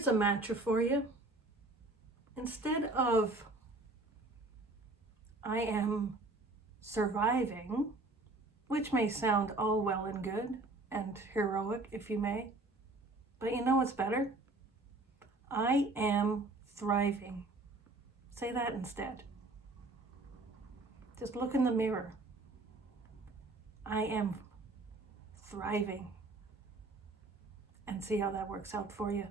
Here's a mantra for you. Instead of I am surviving, which may sound all well and good and heroic, if you may, but you know what's better? I am thriving. Say that instead. Just look in the mirror. I am thriving. And see how that works out for you.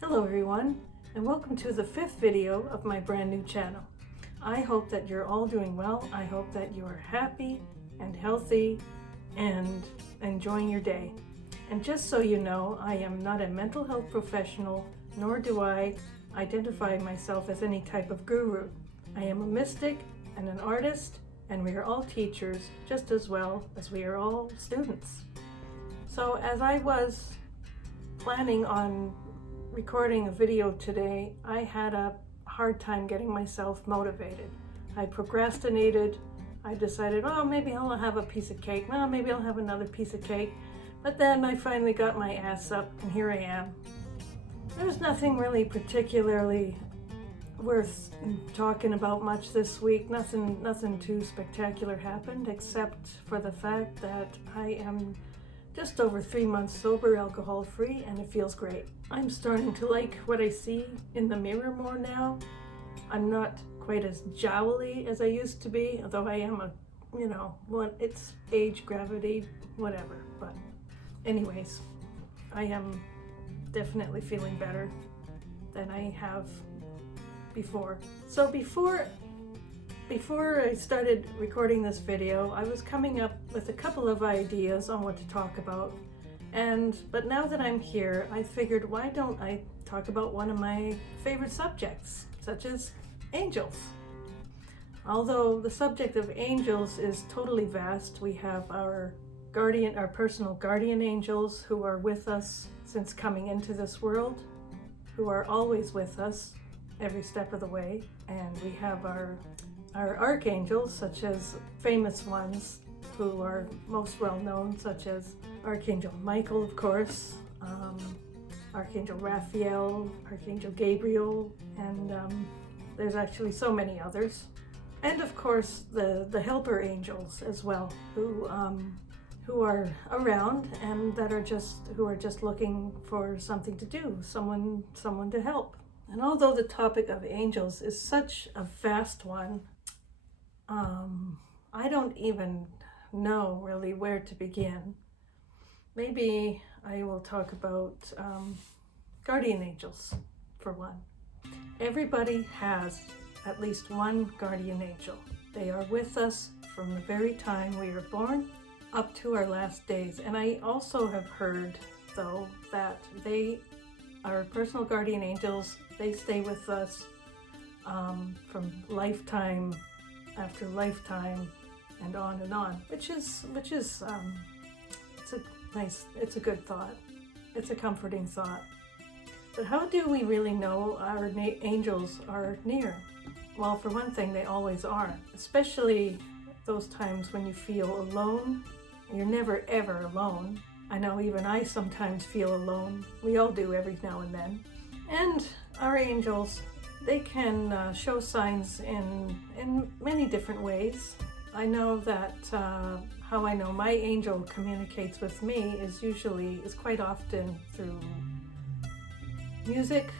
Hello everyone, and welcome to the 5th video of my brand new channel. I hope that you're all doing well. I hope that you are happy and healthy and enjoying your day. And just so you know, I am not a mental health professional, nor do I identify myself as any type of guru. I am a mystic and an artist, and we are all teachers just as well as we are all students. So as I was planning on recording a video today, I had a hard time getting myself motivated. I procrastinated. I decided, oh, maybe I'll have a piece of cake. Well, maybe I'll have another piece of cake. But then I finally got my ass up, and here I am. There's nothing really particularly worth talking about much this week. Nothing too spectacular happened, except for the fact that I am just over 3 months sober, alcohol-free, and it feels great. I'm starting to like what I see in the mirror more now. I'm not quite as jowly as I used to be, although I am it's age, gravity, whatever. But anyways, I am definitely feeling better than I have before. So before I started recording this video, I was coming up with a couple of ideas on what to talk about. But now that I'm here, I figured, why don't I talk about one of my favorite subjects, such as angels. Although the subject of angels is totally vast, we have our personal guardian angels who are with us since coming into this world, who are always with us every step of the way. And we have our archangels, such as famous ones who are most well known, such as Archangel Michael, of course, Archangel Raphael, Archangel Gabriel, and there's actually so many others. And of course the helper angels as well, who are around and who are just looking for something to do, someone to help. And although the topic of angels is such a vast one, I don't even know really where to begin. Maybe I will talk about guardian angels for one. Everybody has at least one guardian angel. They are with us from the very time we are born up to our last days. And I also have heard, though, that our personal guardian angels, they stay with us from lifetime after lifetime and on, which is it's a good thought. It's a comforting thought. But how do we really know our angels are near? Well, for one thing, they always are, especially those times when you feel alone. You're never ever alone. I know even I sometimes feel alone. We all do every now and then. And our angels, they can show signs in many different ways. I know that how I know my angel communicates with me is quite often through music.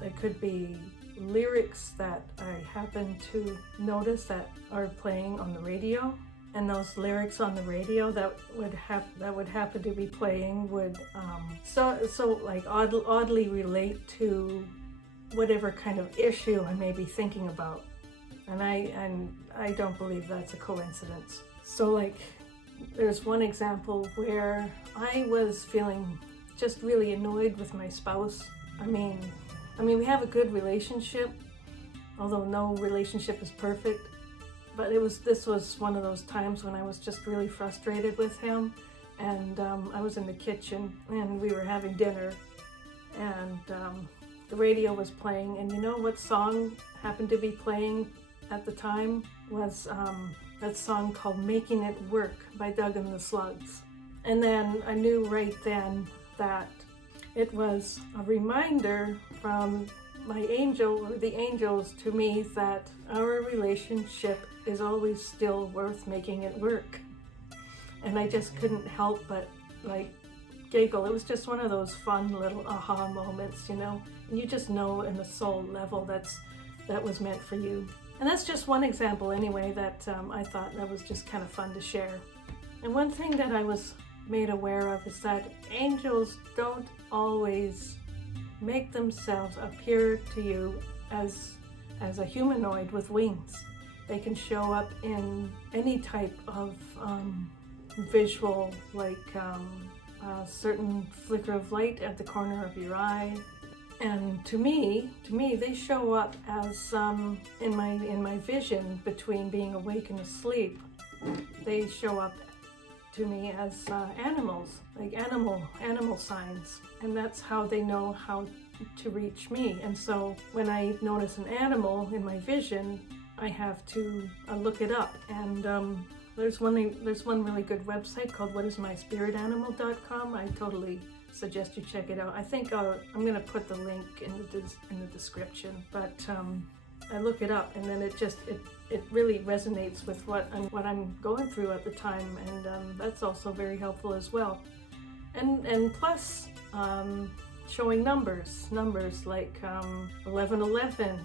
It could be lyrics that I happen to notice that are playing on the radio. And those lyrics on the radio that would happen to be playing would oddly relate to whatever kind of issue I may be thinking about, and I don't believe that's a coincidence. So there's one example where I was feeling just really annoyed with my spouse. I mean we have a good relationship, although no relationship is perfect. But this was one of those times when I was just really frustrated with him, and I was in the kitchen and we were having dinner, and the radio was playing, and you know what song happened to be playing at the time was that song called Making It Work by Doug and the Slugs. And then I knew right then that it was a reminder from my angel, or the angels, to me that our relationship is always still worth making it work. And I just couldn't help but like giggle. It was just one of those fun little aha moments, you know, and you just know in the soul level that was meant for you. And that's just one example anyway that I thought that was just kind of fun to share. And one thing that I was made aware of is that angels don't always make themselves appear to you as a humanoid with wings. They can show up in any type of visual, like a certain flicker of light at the corner of your eye. And to me, they show up as in my vision between being awake and asleep. They show up to me as animals, like animal signs, and that's how they know how to reach me. And so when I notice an animal in my vision, I have to look it up. And there's one really good website called whatismyspiritanimal.com. I totally suggest you check it out. I think I'm going to put the link in the description. But I look it up, and then it really resonates with what I'm going through at the time, and that's also very helpful as well. And plus showing numbers like 1111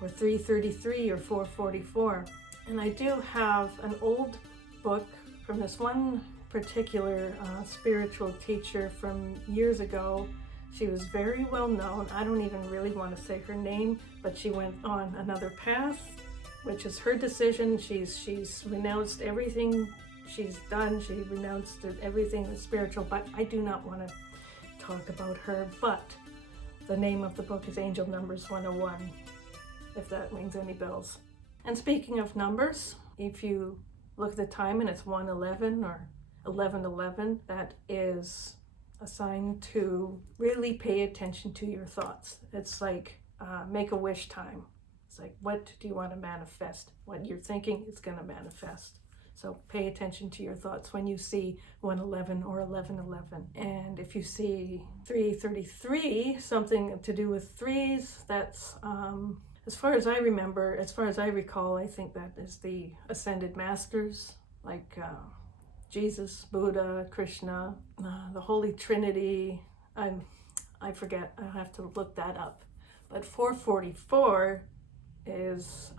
or 333 or 444. And I do have an old book from this one particular spiritual teacher from years ago. She was very well known. I don't even really want to say her name, but she went on another path, which is her decision. She's renounced everything she's done. She renounced everything that's spiritual, but I do not want to talk about her. But the name of the book is Angel Numbers 101, if that rings any bells. And speaking of numbers, if you look at the time and it's 111 or 1111, that is a sign to really pay attention to your thoughts. It's like make-a-wish time. It's like, what do you want to manifest? What you're thinking is going to manifest. So pay attention to your thoughts when you see 111 or 1111. And if you see 333, something to do with threes, that's, as far as I recall, I think that is the ascended masters, like Jesus, Buddha, Krishna, the Holy Trinity. I forget, I'll have to look that up. But 444 is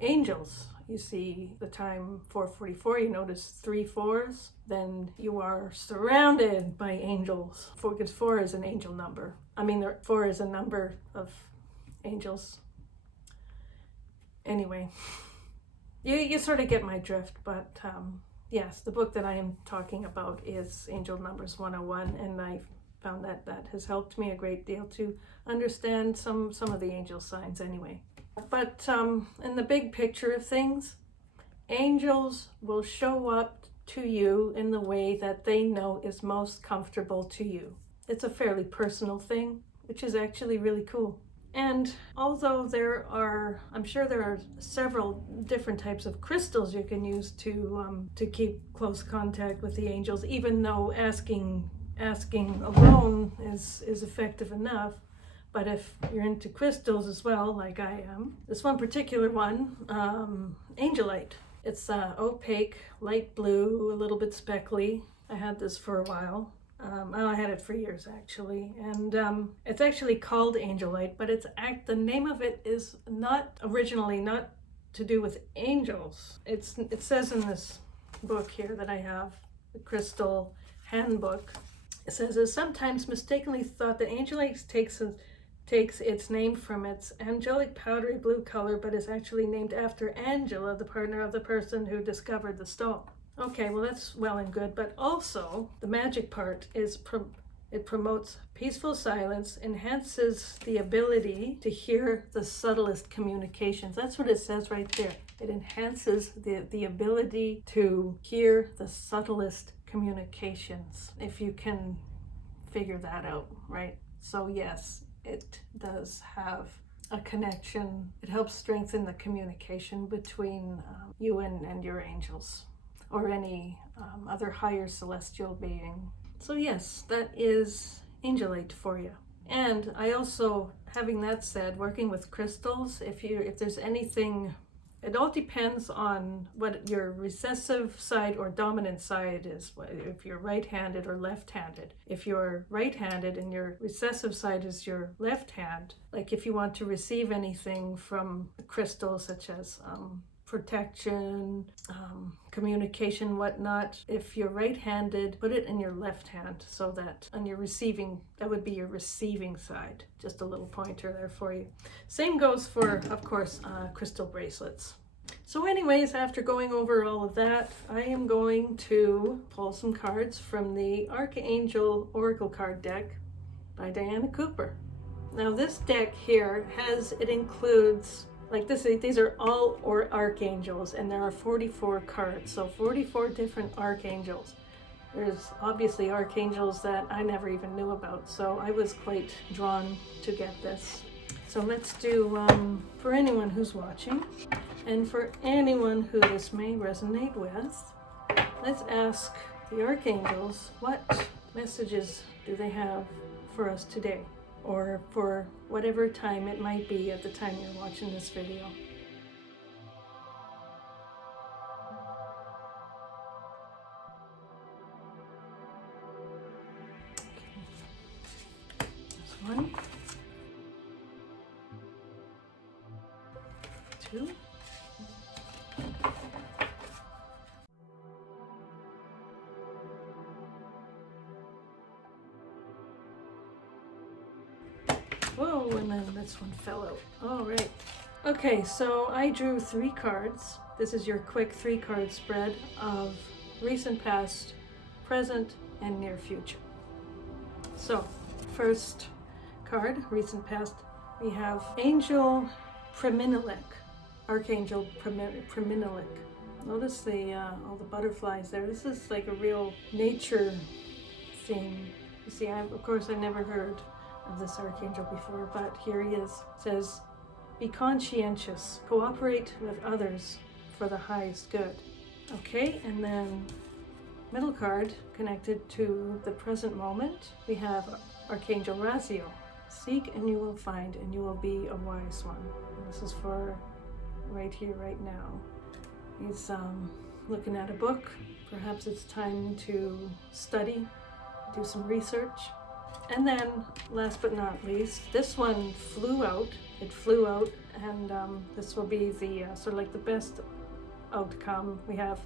angels. You see the time 444, you notice 3 4s, then you are surrounded by angels. Because 4 is an angel number. 4 is a number of angels. Anyway, you sort of get my drift, but yes, the book that I am talking about is Angel Numbers 101, and I found that has helped me a great deal to understand some of the angel signs anyway. But in the big picture of things, angels will show up to you in the way that they know is most comfortable to you. It's a fairly personal thing, which is actually really cool. And although I'm sure there are several different types of crystals you can use to keep close contact with the angels, even though asking alone is effective enough. But if you're into crystals as well, like I am, this one particular one, angelite. It's opaque, light blue, a little bit speckly. I had this for a while. I had it for years actually, and it's actually called angelite, but the name of it is not to do with angels. It says in this book here that I have, the Crystal Handbook, it says it's sometimes mistakenly thought that angelite takes its name from its angelic powdery blue color, but is actually named after Angela, the partner of the person who discovered the stone. Okay, well that's well and good, but also the magic part is it promotes peaceful silence, enhances the ability to hear the subtlest communications. That's what it says right there. It enhances the ability to hear the subtlest communications, if you can figure that out, right? So yes, it does have a connection. It helps strengthen the communication between you and your angels, or any other higher celestial being. So yes, that is angelite for you. And I also, having that said, working with crystals, if there's anything, it all depends on what your recessive side or dominant side is, if you're right-handed or left-handed. If you're right-handed and your recessive side is your left hand, like if you want to receive anything from a crystal such as protection, communication, whatnot. If you're right-handed, put it in your left hand, so that on your receiving, that would be your receiving side. Just a little pointer there for you. Same goes for, of course, crystal bracelets. So anyways, after going over all of that, I am going to pull some cards from the Archangel Oracle card deck by Diana Cooper. Now this deck here includes, like this, these are all archangels, and there are 44 cards, so 44 different archangels. There's obviously archangels that I never even knew about, so I was quite drawn to get this. So let's do, for anyone who's watching, and for anyone who this may resonate with, let's ask the archangels, what messages do they have for us today? Or for whatever time it might be at the time you're watching this video. There's one, two, whoa, and then this one fell out. All right. Okay, so I drew 3 cards. This is your quick 3-card spread of recent past, present, and near future. So, first card, recent past, we have Angel Priminilik, Archangel Priminilik. Notice all the butterflies there. This is like a real nature theme. You see, of course, I never heard of this archangel before, but here he is. It says, be conscientious, cooperate with others for the highest good. Okay, and then middle card connected to the present moment, we have Archangel Raziel. Seek and you will find, and you will be a wise one. And this is for right here, right now. He's looking at a book. Perhaps it's time to study, do some research. And then, last but not least, this one flew out. It flew out, and this will be the sort of like the best outcome we have.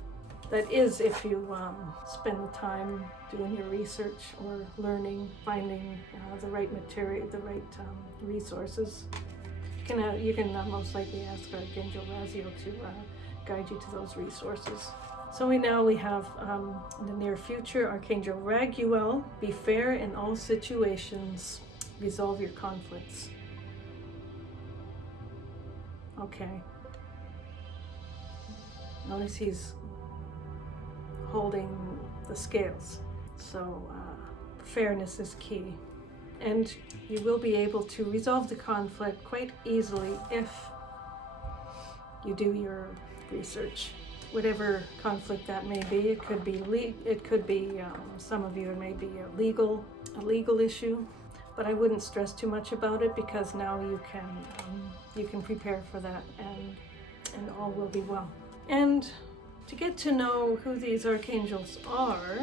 That is, if you spend the time doing your research or learning, finding the right material, the right resources. You can most likely ask Archangel Raziel to guide you to those resources. So we have in the near future, Archangel Raguel, be fair in all situations, resolve your conflicts. Okay. Notice he's holding the scales. So fairness is key. And you will be able to resolve the conflict quite easily if you do your research. Whatever conflict that may be, it could be some of you, it may be a legal issue, but I wouldn't stress too much about it, because now you can prepare for that, and all will be well. And to get to know who these archangels are,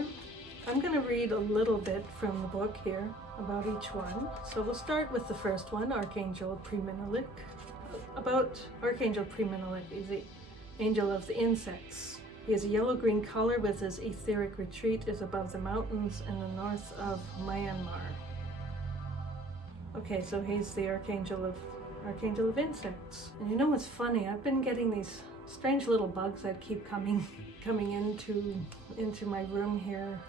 I'm going to read a little bit from the book here about each one. So we'll start with the first one, Archangel Priminilik. About Archangel Priminilik, he's the angel of the insects. He has a yellow-green color, with his etheric retreat is above the mountains in the north of Myanmar. Okay, so he's the Archangel of insects. And you know what's funny? I've been getting these strange little bugs that keep coming into my room here,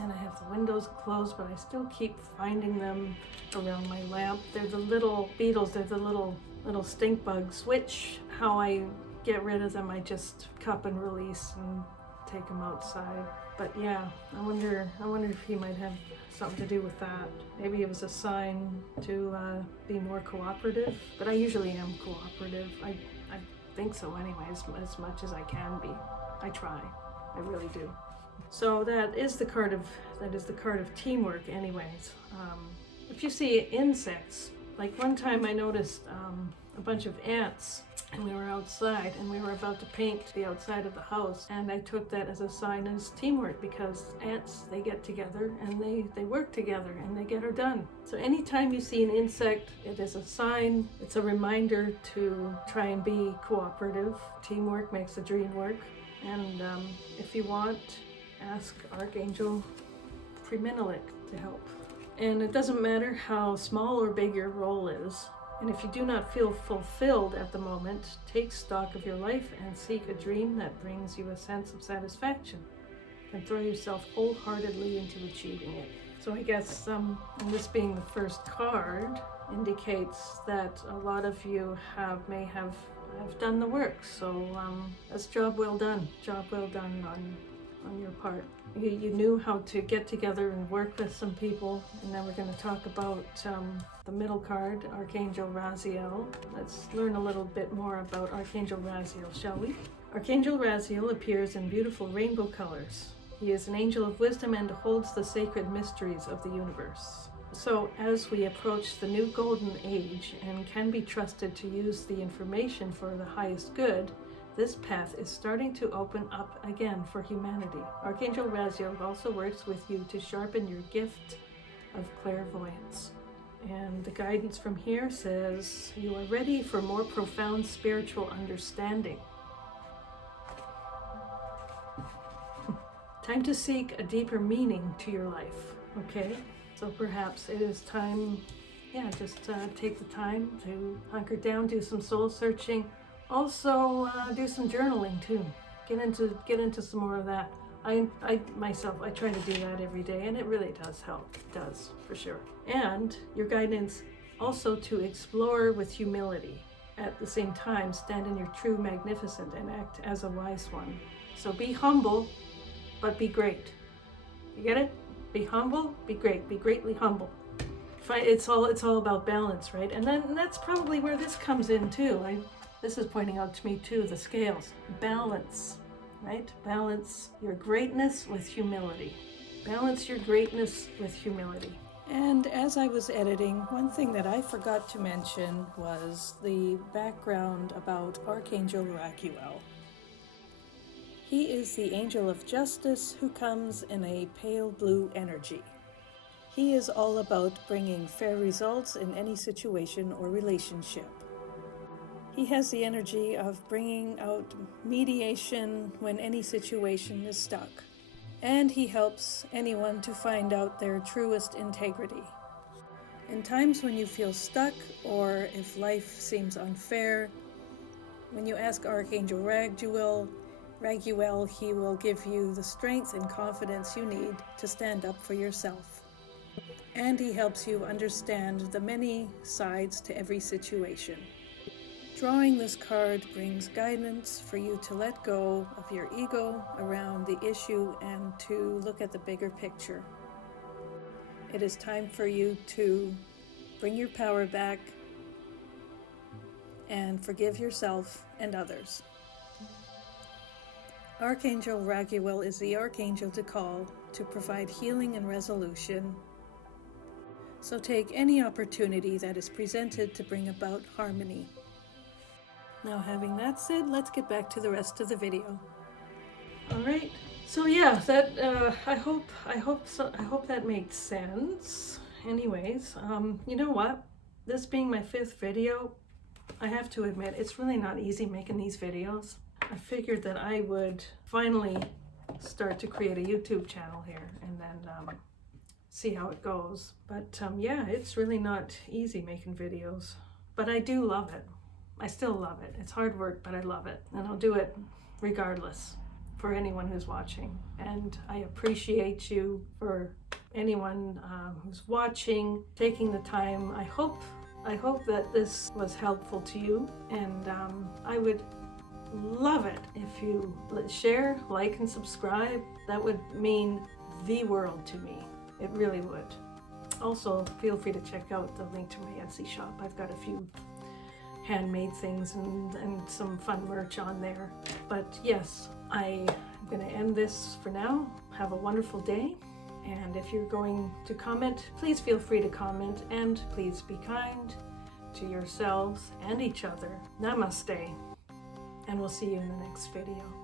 and I have the windows closed, but I still keep finding them around my lamp. They're the little beetles. They're the little stink bugs, which how I get rid of them, I just cup and release and take them outside. But yeah, I wonder if he might have something to do with that. Maybe it was a sign to be more cooperative. But I usually am cooperative. I think so anyway, as much as I can be. I try. I really do. So that is the card of teamwork anyways. If you see insects, like one time I noticed a bunch of ants, and we were outside and we were about to paint the outside of the house, and I took that as a sign as teamwork, because ants, they get together and they work together and they get her done. So anytime you see an insect, it is a sign, it's a reminder to try and be cooperative. Teamwork makes the dream work. And if you want, ask Archangel to help. And it doesn't matter how small or big your role is. And if you do not feel fulfilled at the moment, take stock of your life and seek a dream that brings you a sense of satisfaction. And throw yourself wholeheartedly into achieving it. So I guess and this being the first card indicates that a lot of you may have done the work. So that's job well done. Job well done on your part. You knew how to get together and work with some people. And now we're going to talk about the middle card, Archangel Raziel. Let's learn a little bit more about Archangel Raziel, shall we? Archangel Raziel appears in beautiful rainbow colors. He is an angel of wisdom and holds the sacred mysteries of the universe. So as we approach the new golden age and can be trusted to use the information for the highest good, this path is starting to open up again for humanity. Archangel Raziel also works with you to sharpen your gift of clairvoyance. And the guidance from here says, you are ready for more profound spiritual understanding. Time to seek a deeper meaning to your life, okay? So perhaps it is time, just take the time to hunker down, do some soul searching. Also, do some journaling too. Get into some more of that. I myself try to do that every day, and it really does help. It does, for sure. And your guidance also to explore with humility. At the same time, stand in your true magnificent and act as a wise one. So be humble, but be great. You get it? Be humble, be great, be greatly humble. It's all about balance, right? And that's probably where this comes in too. This is pointing out to me too, the scales. Balance, right? Balance your greatness with humility. Balance your greatness with humility. And as I was editing, one thing that I forgot to mention was the background about Archangel Oracle. He is the angel of justice who comes in a pale blue energy. He is all about bringing fair results in any situation or relationship. He has the energy of bringing out mediation when any situation is stuck. And he helps anyone to find out their truest integrity. In times when you feel stuck or if life seems unfair, when you ask Archangel Raguel, he will give you the strength and confidence you need to stand up for yourself. And he helps you understand the many sides to every situation. Drawing this card brings guidance for you to let go of your ego around the issue and to look at the bigger picture. It is time for you to bring your power back and forgive yourself and others. Archangel Raguel is the archangel to call to provide healing and resolution. So take any opportunity that is presented to bring about harmony. Now, having that said, let's get back to the rest of the video. All right. So yeah, that I hope that makes sense. Anyways, you know what? This being my 5th video, I have to admit it's really not easy making these videos. I figured that I would finally start to create a YouTube channel here and then see how it goes. But yeah, it's really not easy making videos, but I do love it. I still love it. It's hard work, but I love it. And I'll do it regardless for anyone who's watching. And I appreciate you for anyone who's watching, taking the time. I hope that this was helpful to you. And I would love it if you share, like, and subscribe. That would mean the world to me. It really would. Also, feel free to check out the link to my Etsy shop. I've got a few handmade things and some fun merch on there. But yes, I'm going to end this for now. Have a wonderful day. And if you're going to comment, please feel free to comment, and please be kind to yourselves and each other. Namaste. And we'll see you in the next video.